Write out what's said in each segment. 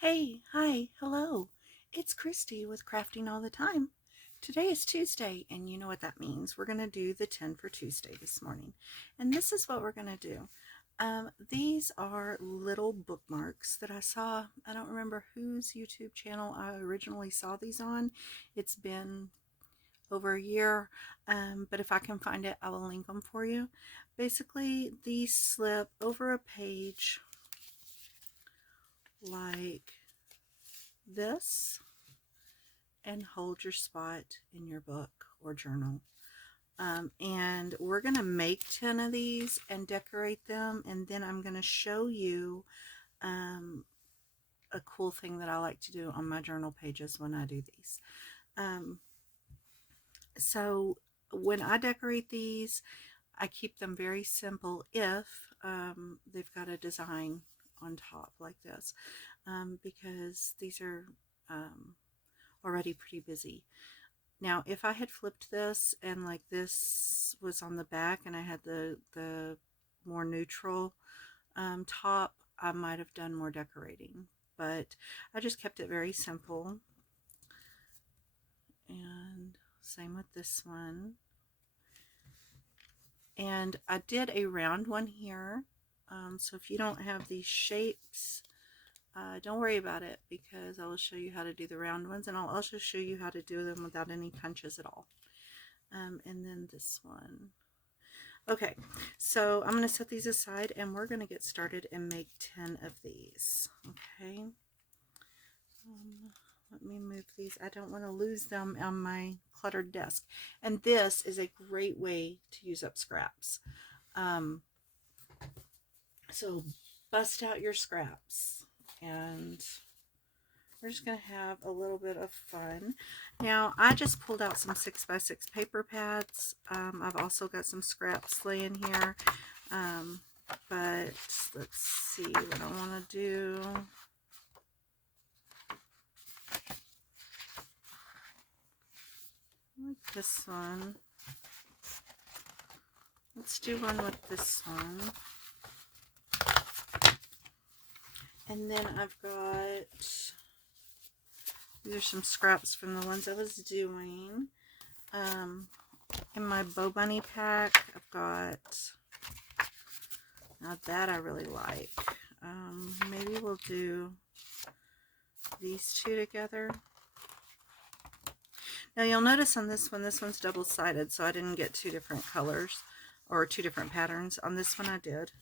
Hey, hi, hello. It's Christy with Crafting All the Time. Today is Tuesday, and you know what that means. We're going to do the 10 for Tuesday this morning. And this is what we're going to do. These are little bookmarks that I saw. I don't remember whose YouTube channel I originally saw these on. It's been over a year, but if I can find it, I will link them for you. Basically, these slip over a page like this and hold your spot in your book or journal. And we're going to make 10 of these and decorate them, and then I'm going to show you um, a cool thing that I like to do on my journal pages when I do these. Um, so when I decorate these, I keep them very simple if they've got a design on top like this, because these are already pretty busy. Now, if I had flipped this and like this was on the back and I had the more neutral top, I might have done more decorating. But I just kept it very simple. And same with this one. And I did a round one here. So if you don't have these shapes, don't worry about it, because I will show you how to do the round ones, and I'll also show you how to do them without any punches at all. And then this one. Okay, so I'm going to set these aside and we're going to get started and make 10 of these. Okay, let me move these. I don't want to lose them on my cluttered desk. And this is a great way to use up scraps. So bust out your scraps, and we're just going to have a little bit of fun. Now, I just pulled out some 6x6 paper pads. I've also got some scraps laying here. But let's see what I want to do. Like this one. Let's do one with this one. And then I've got, these are some scraps from the ones I was doing. In my Bow Bunny pack, I've got, now that I really like. Maybe we'll do these two together. Now you'll notice on this one's double-sided, so I didn't get two different colors or two different patterns. On this one I did.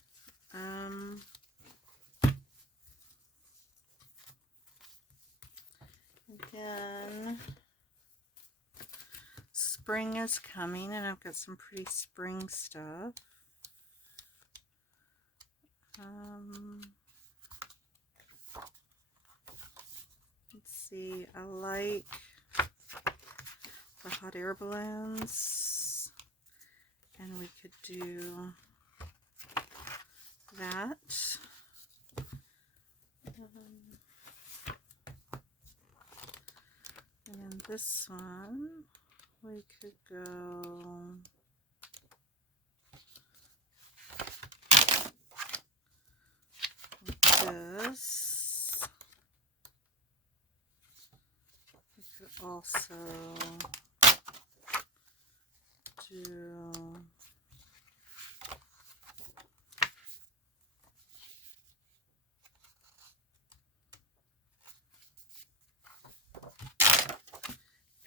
Then spring is coming, and I've got some pretty spring stuff. Let's see, I like the hot air balloons, and we could do that. And then this one, we could go like this. We could also do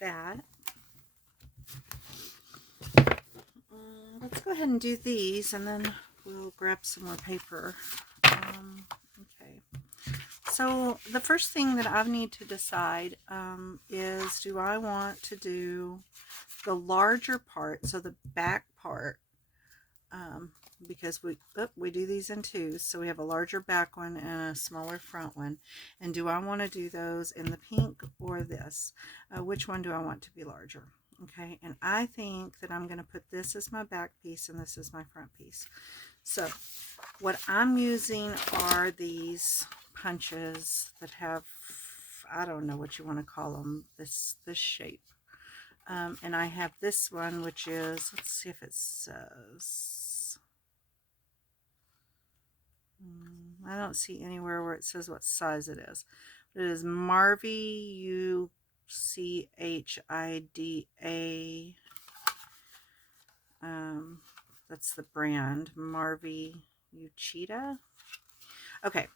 that. Let's go ahead and do these, and then we'll grab some more paper. Okay. So the first thing that I need to decide is, do I want to do the larger part, so the back part, because we do these in twos, so we have a larger back one and a smaller front one. And do I want to do those in the pink or this? Which one do I want to be larger? Okay, and I think that I'm going to put this as my back piece and this is my front piece. So what I'm using are these punches that have, I don't know what you want to call them, this shape. And I have this one, which is, let's see if it says, I don't see anywhere where it says what size it is, It is Marvy, Uchida. That's the brand, Marvy Uchida. Okay,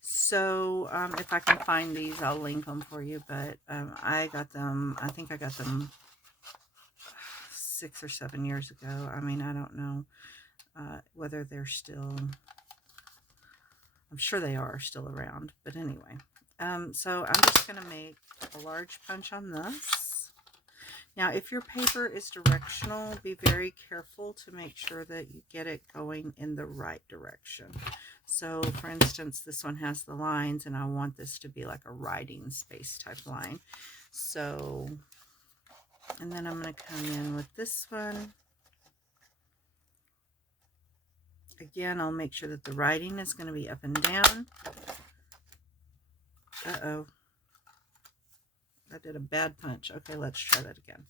so if I can find these, I'll link them for you. But I got them, I think I got them 6 or 7 years ago. I mean, I don't know whether they're still, I'm sure they are still around. But anyway, so I'm just going to make a large punch on this. Now, if your paper is directional, be very careful to make sure that you get it going in the right direction. So, for instance, this one has the lines, and I want this to be like a writing space type line. So, and then I'm going to come in with this one. Again, I'll make sure that the writing is going to be up and down. Uh-oh. I did a bad punch. Okay, let's try that again.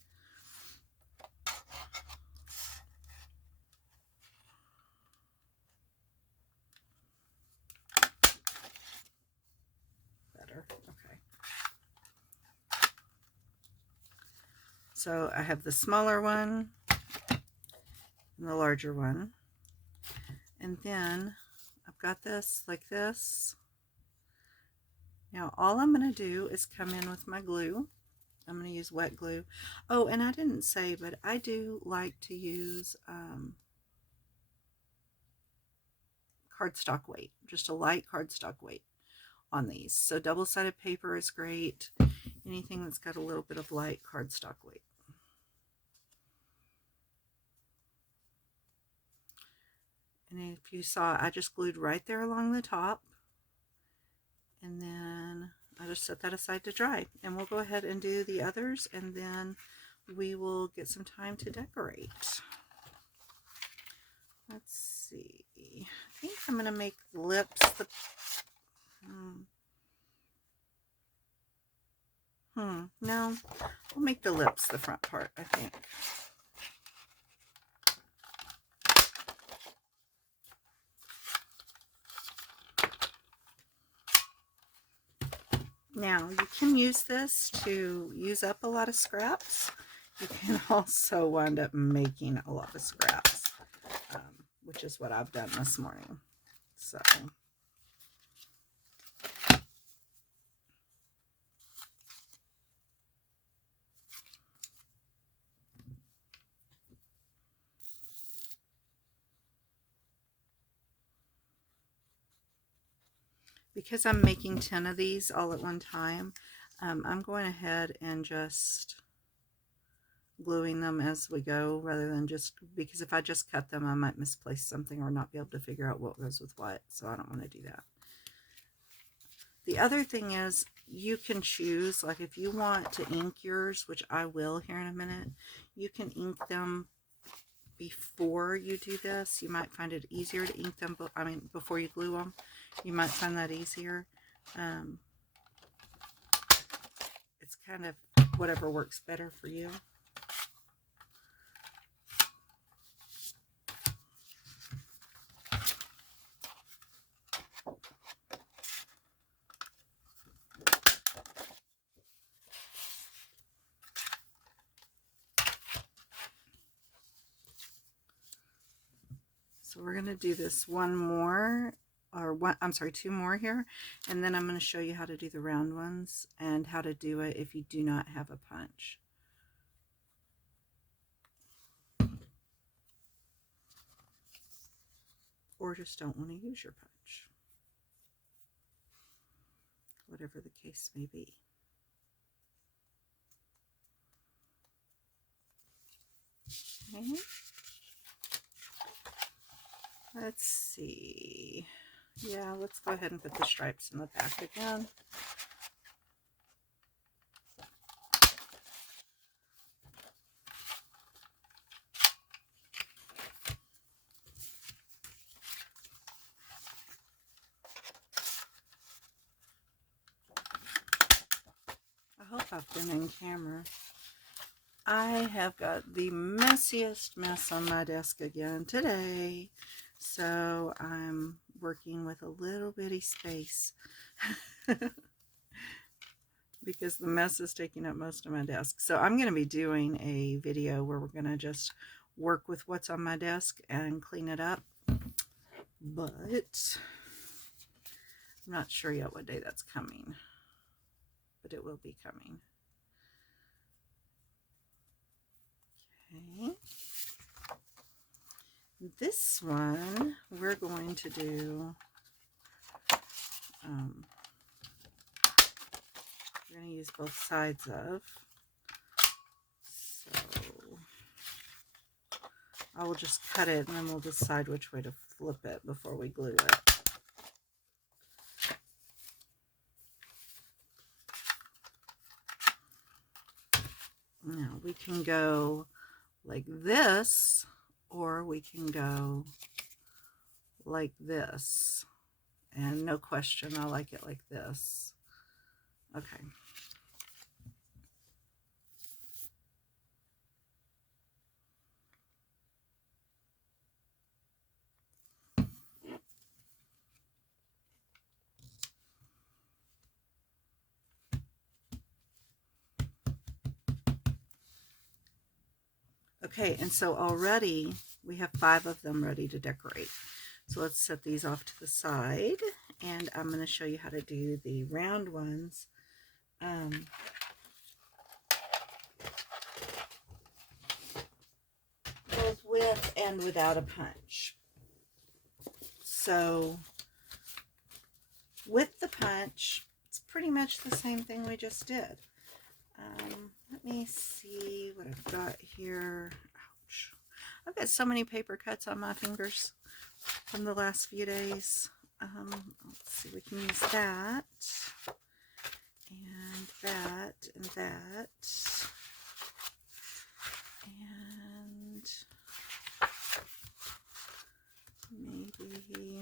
Better. Okay. So I have the smaller one and the larger one. And then I've got this like this. Now all I'm going to do is come in with my glue. I'm going to use wet glue. Oh, and I didn't say, but I do like to use cardstock weight, just a light cardstock weight on these. So double-sided paper is great. Anything that's got a little bit of light cardstock weight. And if you saw, I just glued right there along the top. And then I'll just set that aside to dry. And we'll go ahead and do the others, and then we will get some time to decorate. Let's see. I think I'm going to make the lips the... No, we'll make the lips the front part, I think. Now, you can use this to use up a lot of scraps. You can also wind up making a lot of scraps, which is what I've done this morning. So, because I'm making 10 of these all at one time, I'm going ahead and just gluing them as we go, rather than just, because if I just cut them, I might misplace something or not be able to figure out what goes with what, so I don't want to do that. The other thing is, you can choose, like if you want to ink yours, which I will here in a minute, you can ink them before you do this. You might find it easier to ink them, before you glue them. You might find that easier. It's kind of whatever works better for you. So we're going to do this one more, or one, I'm sorry, 2 more here, and then I'm going to show you how to do the round ones and how to do it if you do not have a punch. Or just don't want to use your punch. Whatever the case may be. Okay. Let's see. Yeah, let's go ahead and put the stripes in the back again. I hope I've been in camera. I have got the messiest mess on my desk again today. So I'm working with a little bitty space. because the mess is taking up most of my desk. So I'm going to be doing a video where we're going to just work with what's on my desk and clean it up. But I'm not sure yet what day that's coming, but it will be coming. Okay. This one we're going to do, we're going to use both sides of. So I will just cut it and then we'll decide which way to flip it before we glue it. Now we can go like this, or we can go like this. And no question, I like it like this. Okay. Okay, and so already we have 5 of them ready to decorate. So let's set these off to the side, and I'm going to show you how to do the round ones. Both with and without a punch. So with the punch, it's pretty much the same thing we just did. Let me see what I've got here. Ouch. I've got so many paper cuts on my fingers from the last few days. Let's see, we can use that, and that, and that, and maybe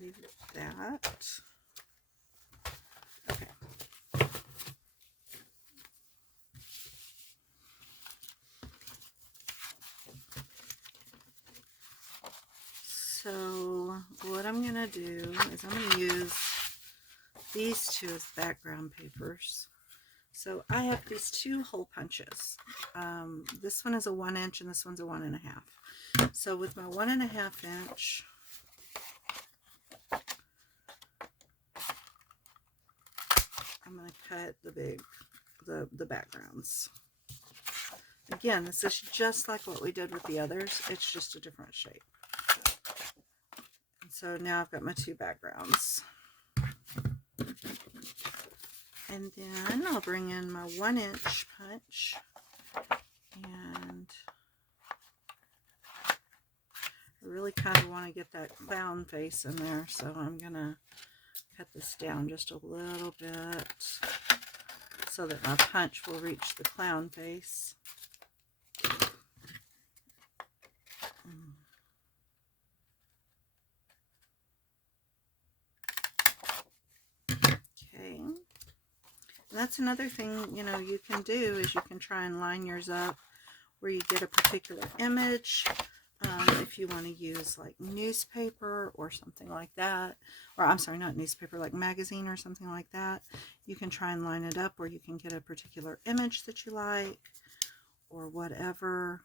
maybe that. Okay. So what I'm going to do is I'm going to use these two as background papers. So I have these 2 hole punches. This one is a 1 inch and this one's a 1.5. So with my 1.5 inch, I'm going to cut the backgrounds. Again, this is just like what we did with the others. It's just a different shape. And so now I've got my 2 backgrounds. And then I'll bring in my 1 inch punch, and I really kind of want to get that clown face in there, so I'm going to cut this down just a little bit so that my punch will reach the clown face. Okay. And that's another thing, you know, you can do is you can try and line yours up where you get a particular image. If you want to use like newspaper or something like that, or I'm sorry, not newspaper, like magazine or something like that, you can try and line it up where you can get a particular image that you like or whatever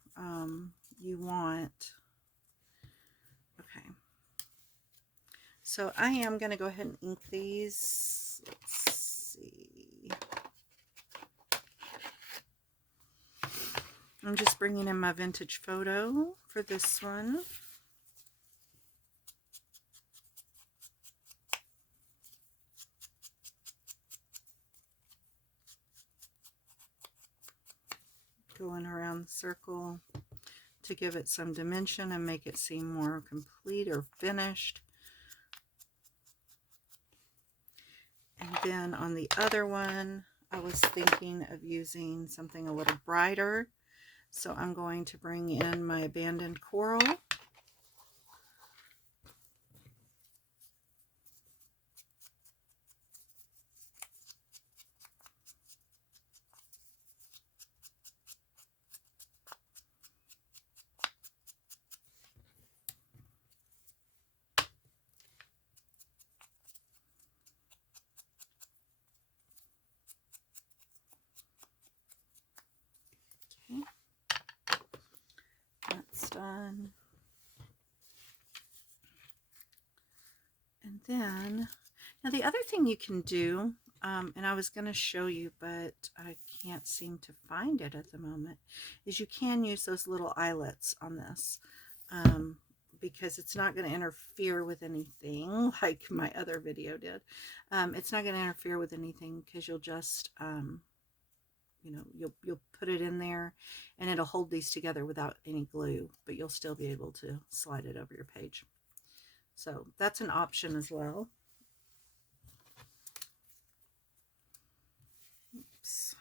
you want. Okay. So I am going to go ahead and ink these. Let's see. I'm just bringing in my vintage photo for this one. Going around the circle to give it some dimension and make it seem more complete or finished. And then on the other one, I was thinking of using something a little brighter. So I'm going to bring in my abandoned coral. Now the other thing you can do, and I was going to show you, but I can't seem to find it at the moment, is you can use those little eyelets on this, because it's not going to interfere with anything like my other video did. It's not going to interfere with anything because you'll just, you know, you'll put it in there and it'll hold these together without any glue, but you'll still be able to slide it over your page. So that's an option as well. Oops.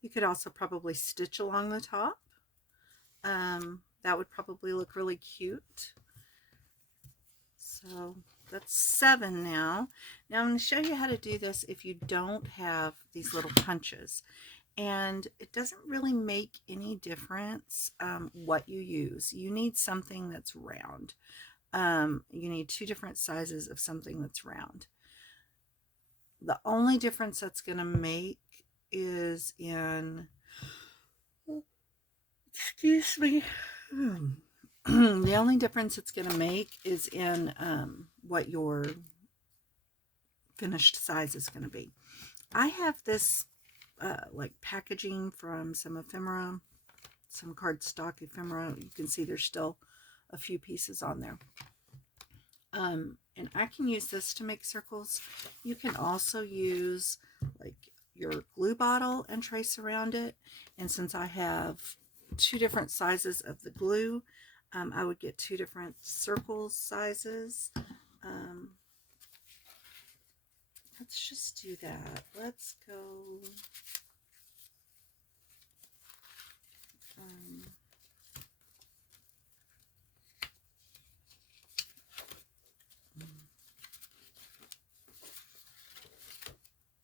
You could also probably stitch along the top. That would probably look really cute. So that's 7 now. Now I'm going to show you how to do this if you don't have these little punches. And it doesn't really make any difference what you use. You need something that's round. You need 2 different sizes of something that's round. The only difference that's going to make is in, excuse me, the only difference it's going to make is in what your finished size is going to be. I have this like packaging from some ephemera, some cardstock ephemera. You can see there's still a few pieces on there. And I can use this to make circles. You can also use like your glue bottle and trace around it. And since I have 2 different sizes of the glue, I would get 2 different circle sizes. Let's just do that. Let's go.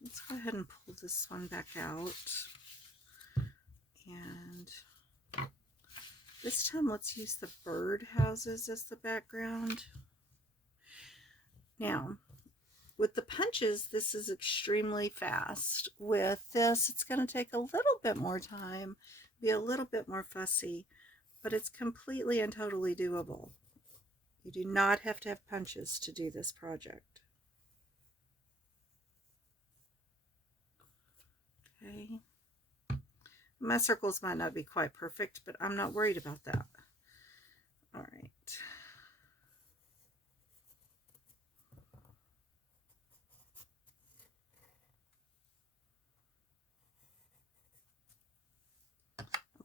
Let's go ahead and pull this one back out. And this time let's use the bird houses as the background. Now, with the punches, this is extremely fast. With this, it's going to take a little bit more time, be a little bit more fussy, but it's completely and totally doable. You do not have to have punches to do this project. Okay. My circles might not be quite perfect, but I'm not worried about that. All right.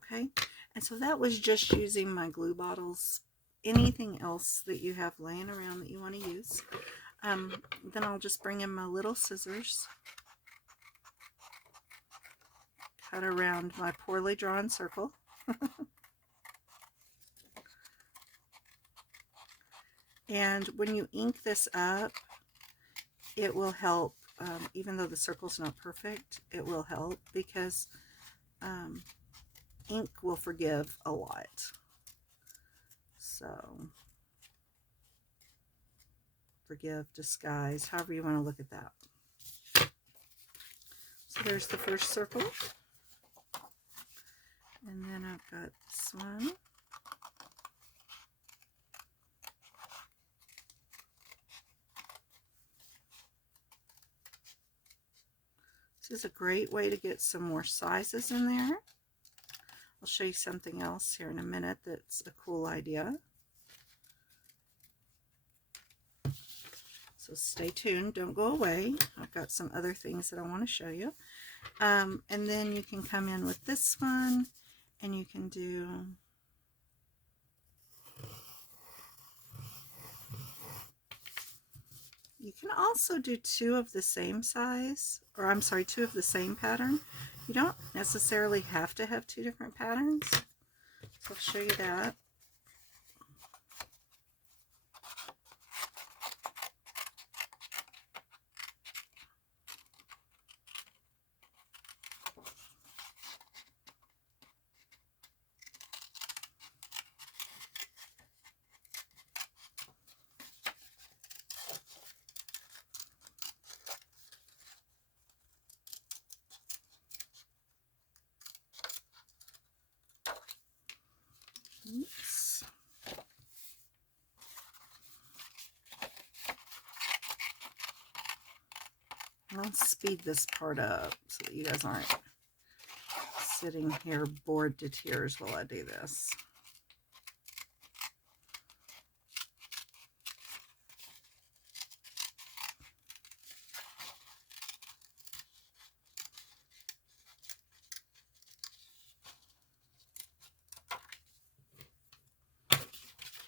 Okay, and so that was just using my glue bottles. Anything else that you have laying around that you want to use, then I'll just bring in my little scissors, cut around my poorly drawn circle. And when you ink this up, it will help, even though the circle's not perfect, it will help because ink will forgive a lot. So, forgive, disguise, however you want to look at that. So there's the first circle. And then I've got this one. This is a great way to get some more sizes in there. I'll show you something else here in a minute that's a cool idea. So stay tuned, don't go away. I've got some other things that I want to show you. And then you can come in with this one and you can do you can also do 2 of the same size, or I'm sorry, 2 of the same pattern. You don't necessarily have to have 2 different patterns. So I'll show you that. I'll speed this part up so that you guys aren't sitting here bored to tears while I do this.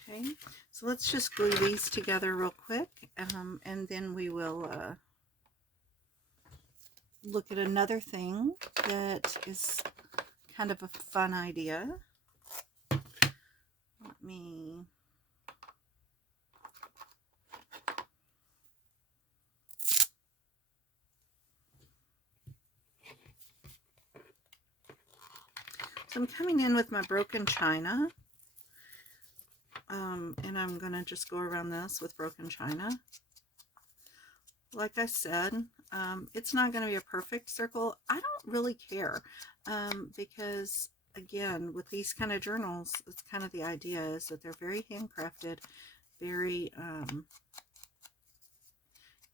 Okay, so let's just glue these together real quick, and then we will look at another thing that is kind of a fun idea. Let me So I'm coming in with my broken china, and I'm going to just go around this with broken china. Like I said, it's not going to be a perfect circle. I don't really care, because again, with these kind of journals, it's kind of the idea is that they're very handcrafted, very,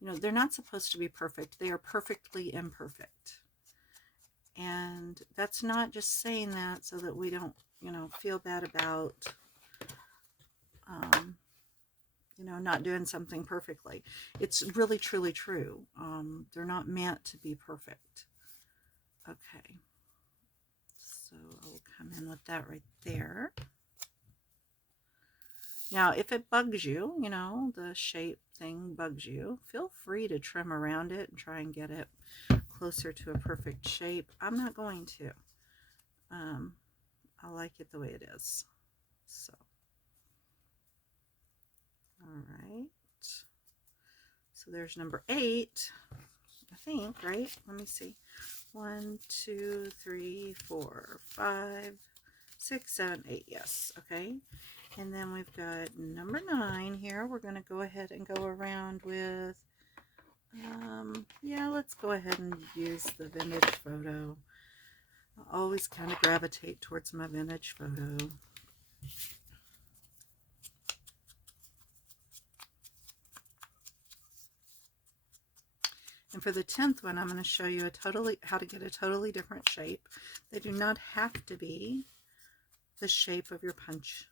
you know, they're not supposed to be perfect. They are perfectly imperfect. And that's not just saying that so that we don't, you know, feel bad about, you know, not doing something perfectly. It's really, truly true. They're not meant to be perfect. Okay. So I'll come in with that right there. Now, if it bugs you, you know, the shape thing bugs you, feel free to trim around it and try and get it closer to a perfect shape. I'm not going to. I like it the way it is. So, all right. So there's number 8, I think, right? Let me see. 1, 2, 3, 4, 5, 6, 7, 8. Yes. Okay. And then we've got number 9 here. We're going to go ahead and go around with, yeah, let's go ahead and use the vintage photo. I always kind of gravitate towards my vintage photo. And for the 10th one, I'm going to show you how to get a totally different shape. They do not have to be the shape of your punches.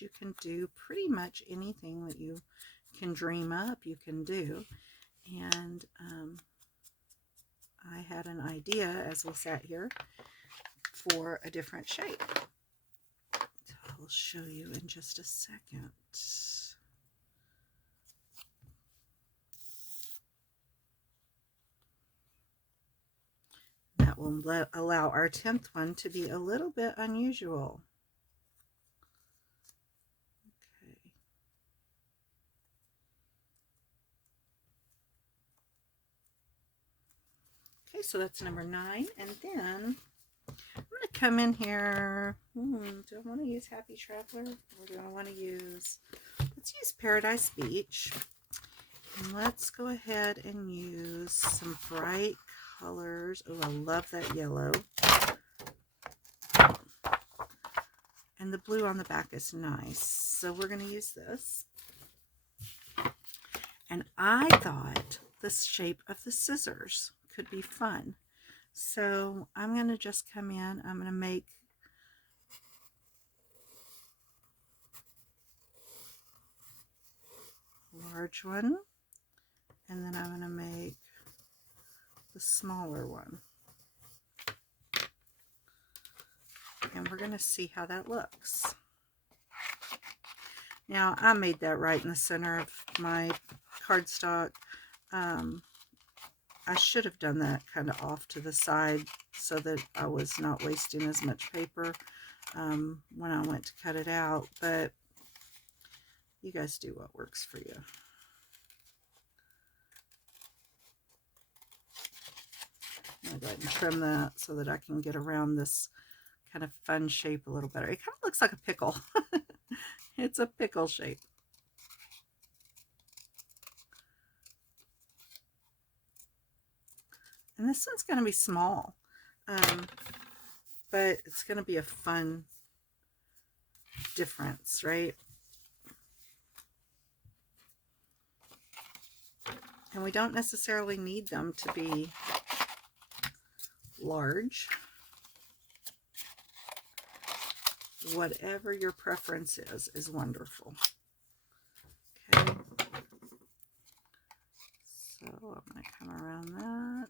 You can do pretty much anything that you can dream up, you can do. And I had an idea as we sat here for a different shape. So I'll show you in just a second. That will allow our 10th one to be a little bit unusual. Okay, so that's number 9. And then I'm going to come in here. Do I want to use Happy Traveler, or do I want to use, let's use Paradise Beach. And let's go ahead and use some bright colors. Oh, I love that yellow. And the blue on the back is nice. So we're going to use this. And I thought the shape of the scissors could be fun. So I'm going to just come in. I'm going to make a large one. And then I'm going to make the smaller one. And we're going to see how that looks. Now, I made that right in the center of my cardstock. I should have done that kind of off to the side so that I was not wasting as much paper when I went to cut it out. But you guys do what works for you. I'm going to go ahead and trim that so that I can get around this kind of fun shape a little better. It kind of looks like a pickle. It's a pickle shape. And this one's going to be small, but it's going to be a fun difference, right? And we don't necessarily need them to be large. Whatever your preference is wonderful. Okay. So I'm going to come around that.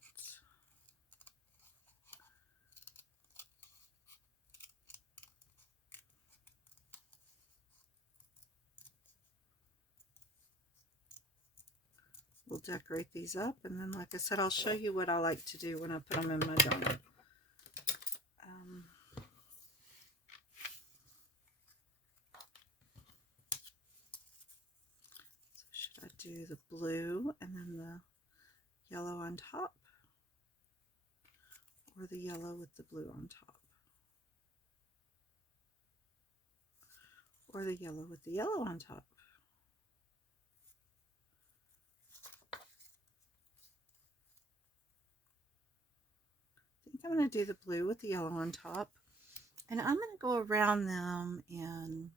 We'll decorate these up, and then, like I said, I'll show you what I like to do when I put them in my donut. So should I do the blue and then the yellow on top, or the yellow with the blue on top, or the yellow with the yellow on top? I think I'm going to do the blue with the yellow on top, and I'm going to go around them, and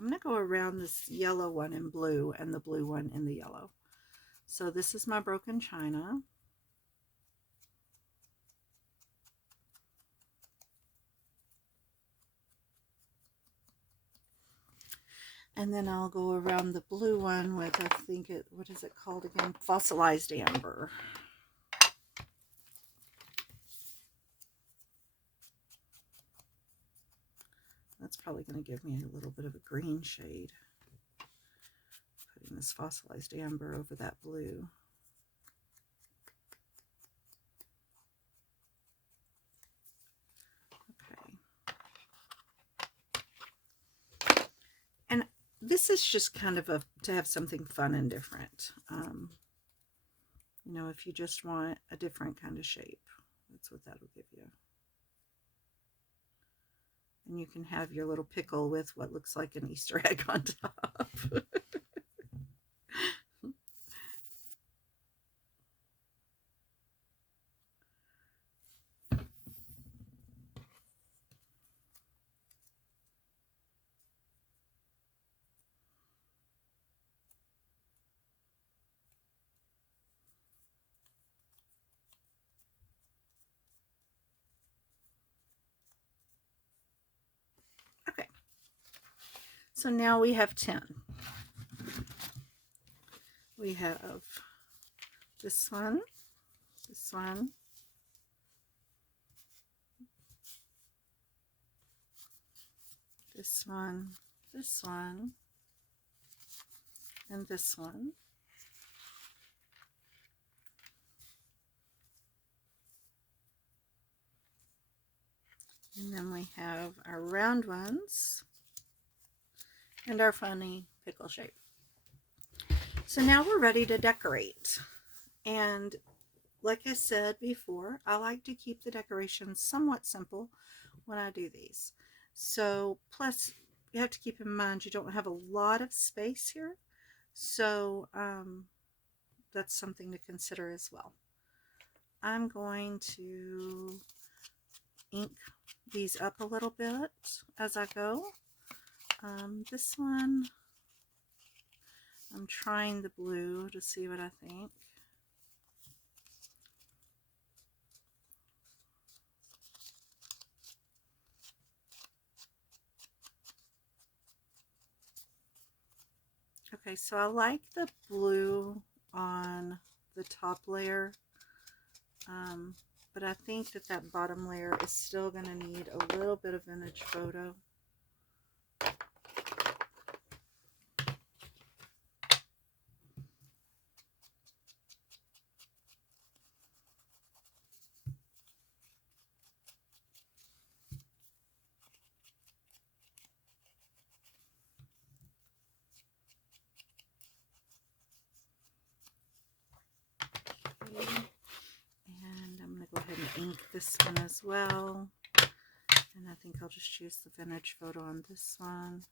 I'm going to go around this yellow one in blue and the blue one in the yellow. So this is my broken china. And then I'll go around the blue one with, I think it, what is it called again? Fossilized amber. That's probably going to give me a little bit of a green shade. Putting this fossilized amber over that blue. Okay. And this is just kind of to have something fun and different. You know, if you just want a different kind of shape, that's what that'll give you. And you can have your little pickle with what looks like an Easter egg on top. Okay, so now we have 10. We have this one, this one, this one, this one, and this one. And then we have our round ones and our funny pickle shape. So now we're ready to decorate. And like I said before, I like to keep the decorations somewhat simple when I do these. So plus you have to keep in mind you don't have a lot of space here. So that's something to consider as well. I'm going to ink these up a little bit as I go. This one, I'm trying the blue to see what I think. Okay, so I like the blue on the top layer, but I think that bottom layer is still going to need a little bit of vintage photo. And I'm going to go ahead and ink this one as well. And I think I'll just use the vintage photo on this one.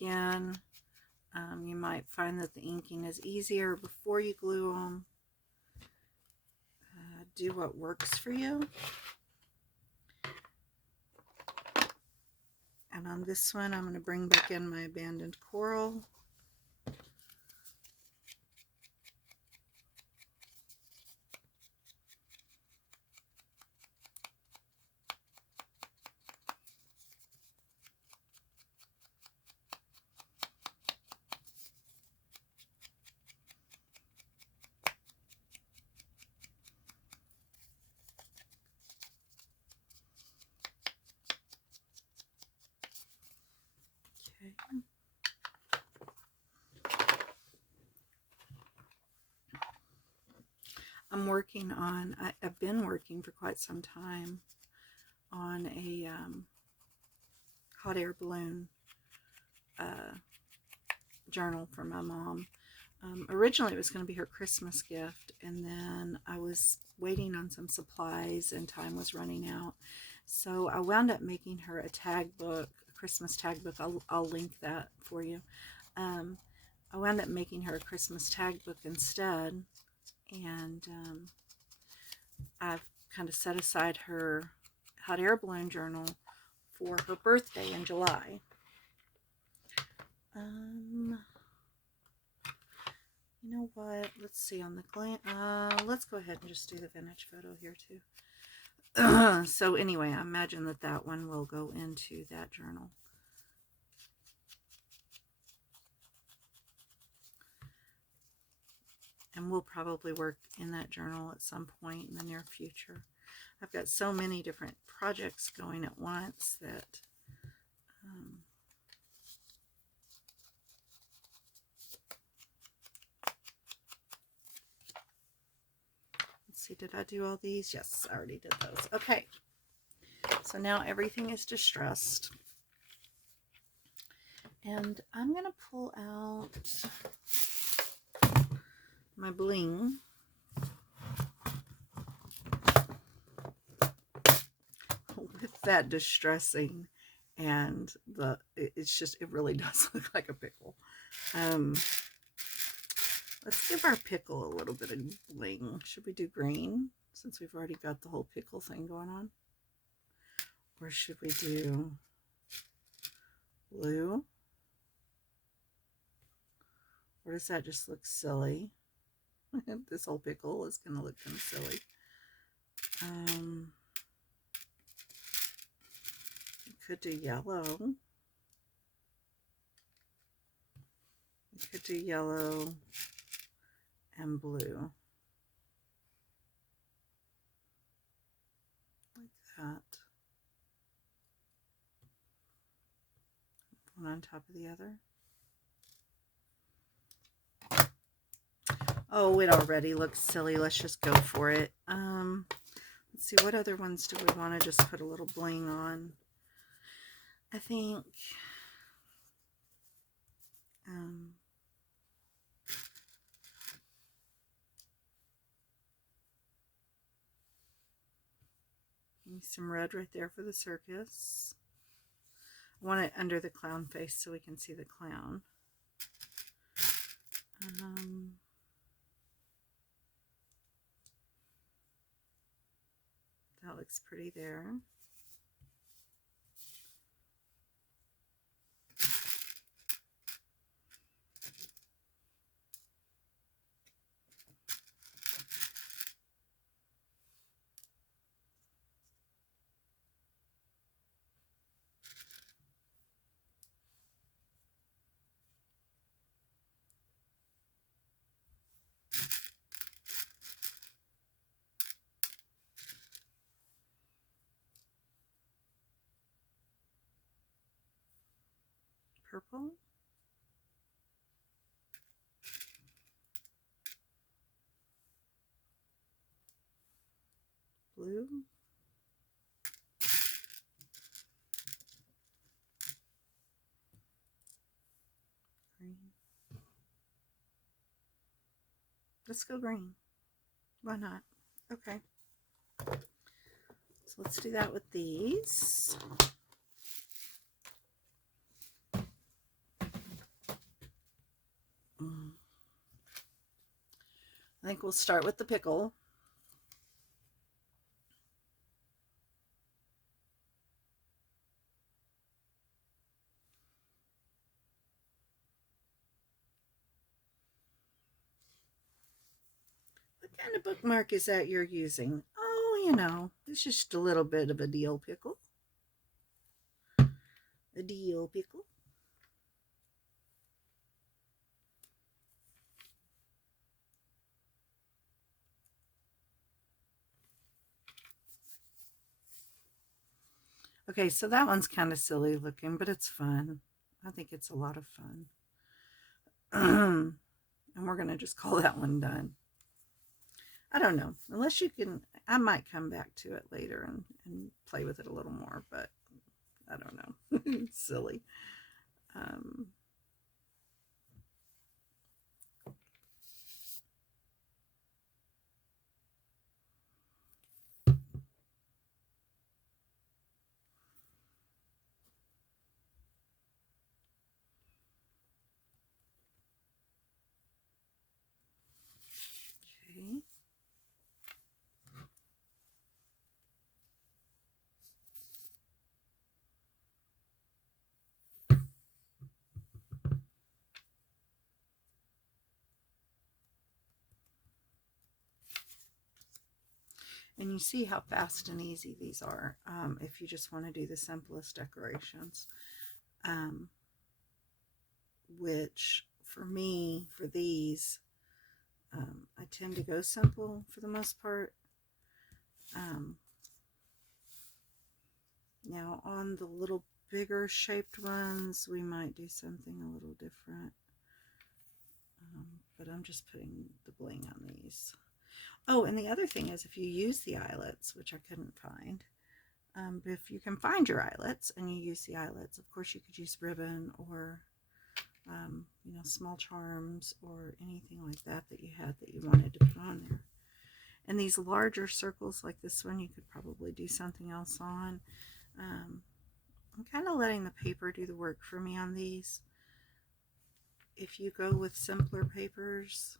back in. You might find that the inking is easier before you glue them. Do what works for you. And on this one, I'm going to bring back in my abandoned coral. Okay. I'm working on, I've been working for quite some time on a hot air balloon journal for my mom. Originally it was going to be her Christmas gift, and then I was waiting on some supplies and time was running out. So I wound up making her a tag book, a Christmas tag book. I'll link that for you. I wound up making her a Christmas tag book instead, and I've kind of set aside her hot air balloon journal for her birthday in July. You know what? Let's see on the let's go ahead and just do the vintage photo here too. So anyway, I imagine that that one will go into that journal. And we'll probably work in that journal at some point in the near future. I've got so many different projects going at once that let's see, did I do all these? Yes, I already did those. Okay, so now everything is distressed. And I'm going to pull out my bling. With that distressing, and it's just, it really does look like a pickle. Let's give our pickle a little bit of bling. Should we do green since we've already got the whole pickle thing going on? Or should we do blue? Or does that just look silly? This whole pickle is going to look kind of silly. We could do yellow. We could do yellow and blue. Like that. One on top of the other. Oh, it already looks silly. Let's just go for it. Let's see, what other ones do we want to just put a little bling on? I think some red right there for the circus. I want it under the clown face so we can see the clown. That looks pretty there. Purple. Blue. Green. Let's go green. Why not? Okay. So let's do that with these. I think we'll start with the pickle. What kind of bookmark is that you're using? Oh, you know, it's just a little bit of a dill pickle. A dill pickle. Okay, so that one's kind of silly looking, but it's fun. I think it's a lot of fun. And we're going to just call that one done. I don't know. Unless you can, I might come back to it later and play with it a little more, but I don't know. It's silly. Okay. And you see how fast and easy these are if you just want to do the simplest decorations. Which for me, for these, I tend to go simple for the most part. Now on the little bigger shaped ones, we might do something a little different. But I'm just putting the bling on these. Oh, and the other thing is if you use the eyelets, which I couldn't find, but if you can find your eyelets and you use the eyelets, of course you could use ribbon or you know, small charms or anything like that that you had that you wanted to put on there. And these larger circles like this one, you could probably do something else on. I'm kind of letting the paper do the work for me on these. If you go with simpler papers,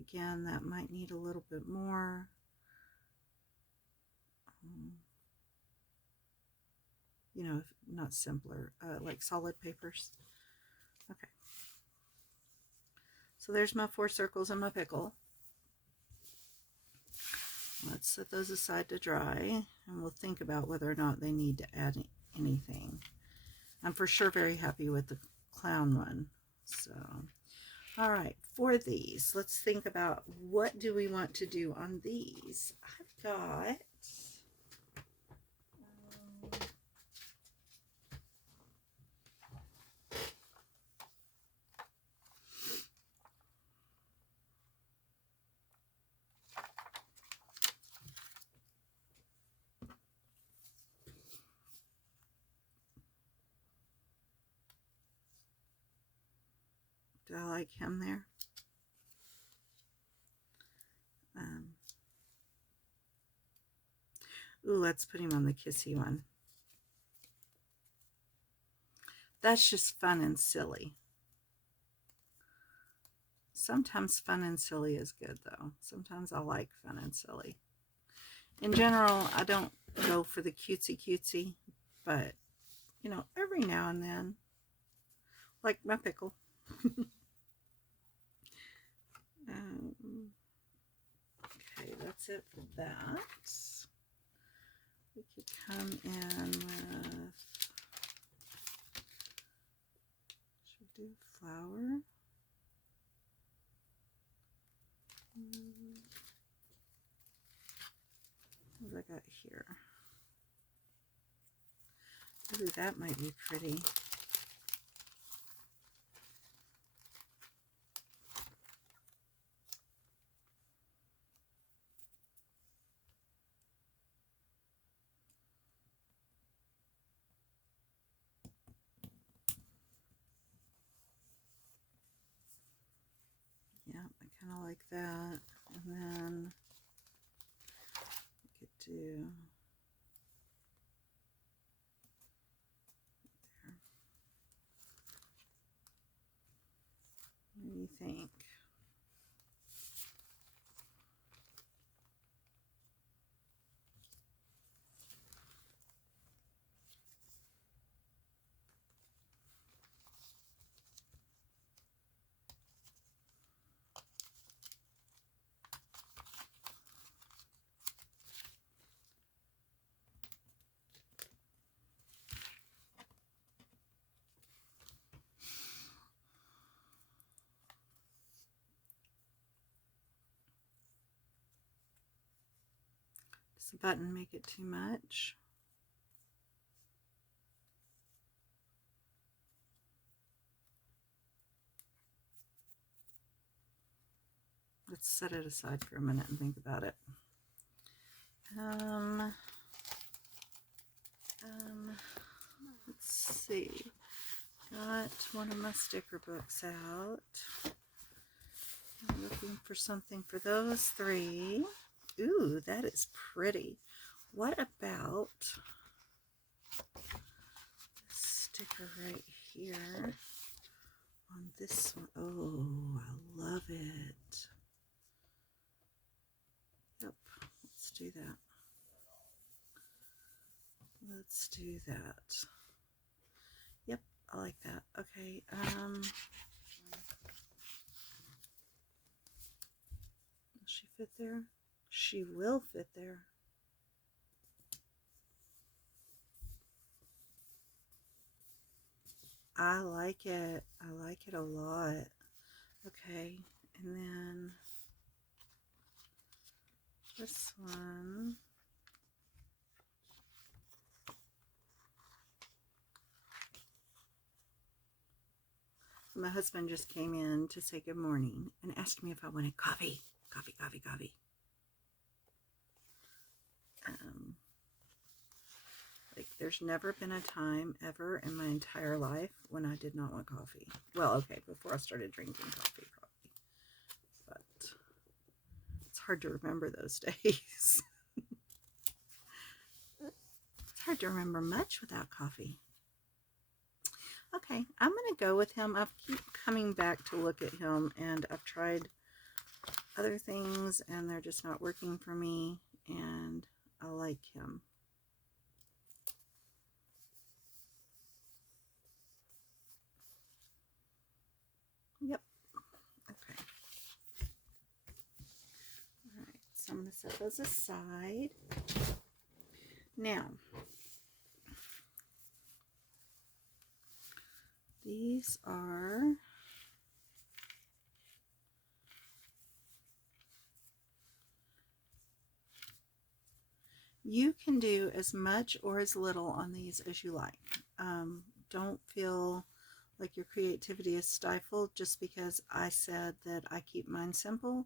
again, that might need a little bit more. You know, not simpler, like solid papers. Okay. So there's my 4 circles and my pickle. Let's set those aside to dry, and we'll think about whether or not they need to add anything. I'm for sure very happy with the clown one. So, all right, for these, let's think about what do we want to do on these. I've got do I like him there? Ooh, let's put him on the kissy one. That's just fun and silly. Sometimes fun and silly is good, though. Sometimes I like fun and silly. In general, I don't go for the cutesy, but, you know, every now and then, like my pickle. Okay, that's it for that. We could come in with, should we do flower? What have I got here? Ooh, that might be pretty. Yeah, I kind of like that. And then we could do there. Does the button make it too much? Let's set it aside for a minute and think about it. Let's see. Got one of my sticker books out. I'm looking for something for those three. Ooh, that is pretty. What about this sticker right here on this one? Oh, I love it. Yep, let's do that. Let's do that. Yep, I like that. Okay, will she fit there? She will fit there. I like it. I like it a lot. Okay, and then this one. My husband just came in to say good morning and asked me if I wanted coffee. Coffee, coffee, coffee. Like, there's never been a time ever in my entire life when I did not want coffee. Well, okay, before I started drinking coffee, probably. But it's hard to remember those days. It's hard to remember much without coffee. Okay, I'm going to go with him. I keep coming back to look at him, and I've tried other things, and they're just not working for me, and I like him. Yep. Okay. All right, so I'm going to set those aside. Now, these are you can do as much or as little on these as you like. Don't feel like your creativity is stifled just because I said that I keep mine simple.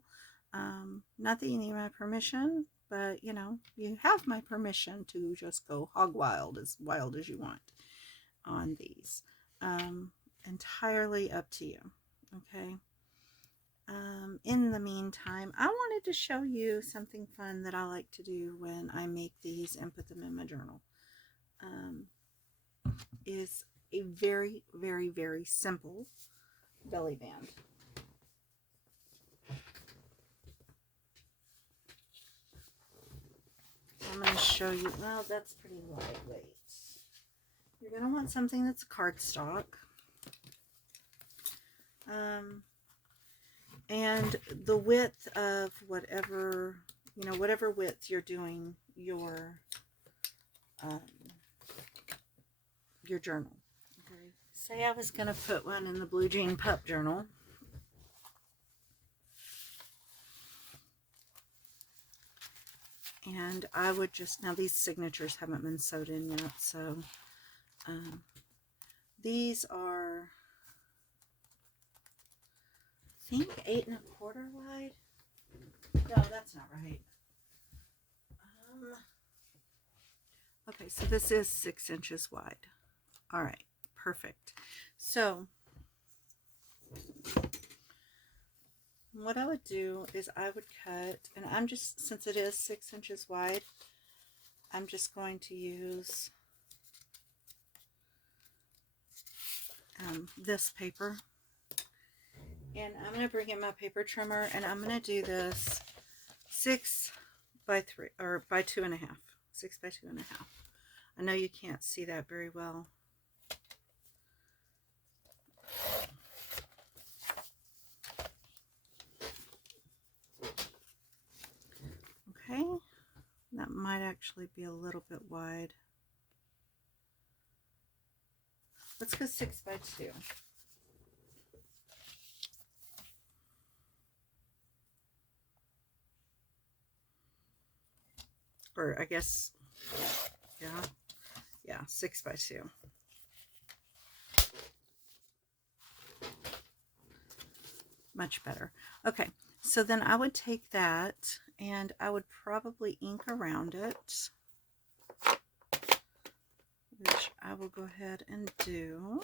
Not that you need my permission, but you know, you have my permission to just go hog wild as you want on these. Entirely up to you. Okay. In the meantime, I wanted to show you something fun that I like to do when I make these and put them in my journal. Is a very, very, very simple belly band. I'm going to show you, well, that's pretty lightweight. You're going to want something that's cardstock. And the width of whatever, you know, whatever width you're doing your journal. Okay. Say I was going to put one in the Blue Jean Pup journal. And I would just, now these signatures haven't been sewed in yet, so these are, I think 8 1/4 wide. No, that's not right. Okay, so this is 6 inches wide. All right, perfect. So what I would do is I would cut, and I'm just, since it is 6 inches wide, I'm just going to use this paper. And I'm going to bring in my paper trimmer, and I'm going to do this 6 by 3, or by 2.5. 6 by 2.5. I know you can't see that very well. Okay, that might actually be a little bit wide. Let's go 6 by 2. or I guess, yeah, 6 by 2. Much better. Okay, so then I would take that and I would probably ink around it, which I will go ahead and do.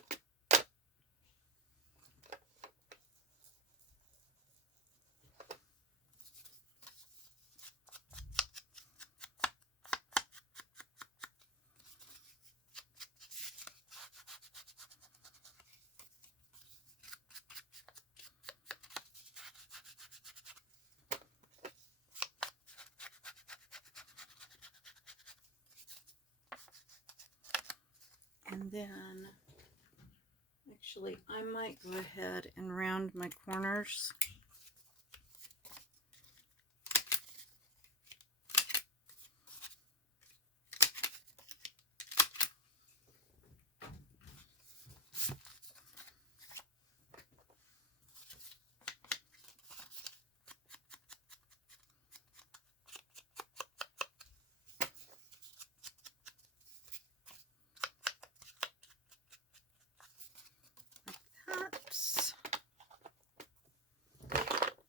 And then, actually, I might go ahead and round my corners.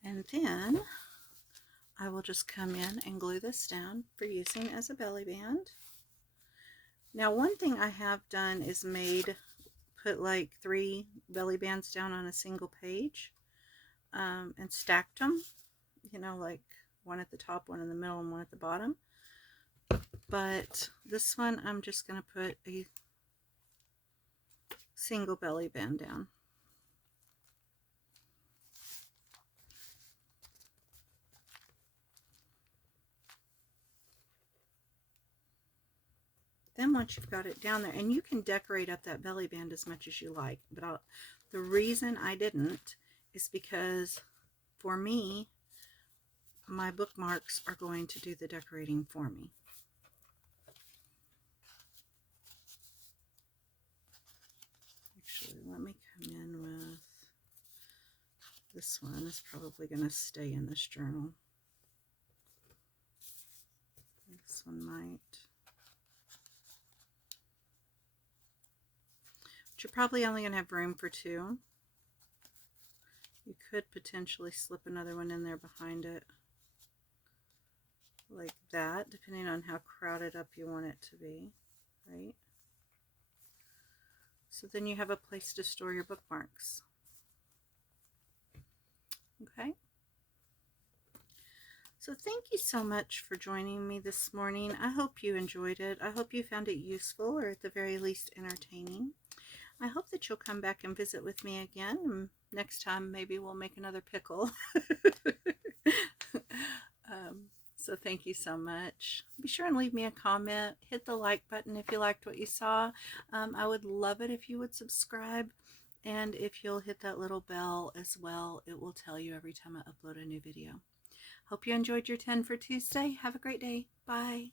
And then I will just come in and glue this down for using as a belly band. Now, one thing I have done is put like 3 belly bands down on a single page, and stacked them, you know, like one at the top, one in the middle, and one at the bottom. But this one, I'm just going to put a single belly band down. Then once you've got it down there, and you can decorate up that belly band as much as you like, but the reason I didn't is because for me, my bookmarks are going to do the decorating for me. Actually, let me come in with this one. Is probably going to stay in this journal. This one might. But you're probably only going to have room for 2. You could potentially slip another one in there behind it, like that, depending on how crowded up you want it to be, right? So then you have a place to store your bookmarks. Okay. So thank you so much for joining me this morning. I hope you enjoyed it. I hope you found it useful, or at the very least entertaining. I hope that you'll come back and visit with me again. And next time, maybe we'll make another pickle. So thank you so much. Be sure and leave me a comment. Hit the like button if you liked what you saw. I would love it if you would subscribe. And if you'll hit that little bell as well, it will tell you every time I upload a new video. Hope you enjoyed your 10 for Tuesday. Have a great day. Bye.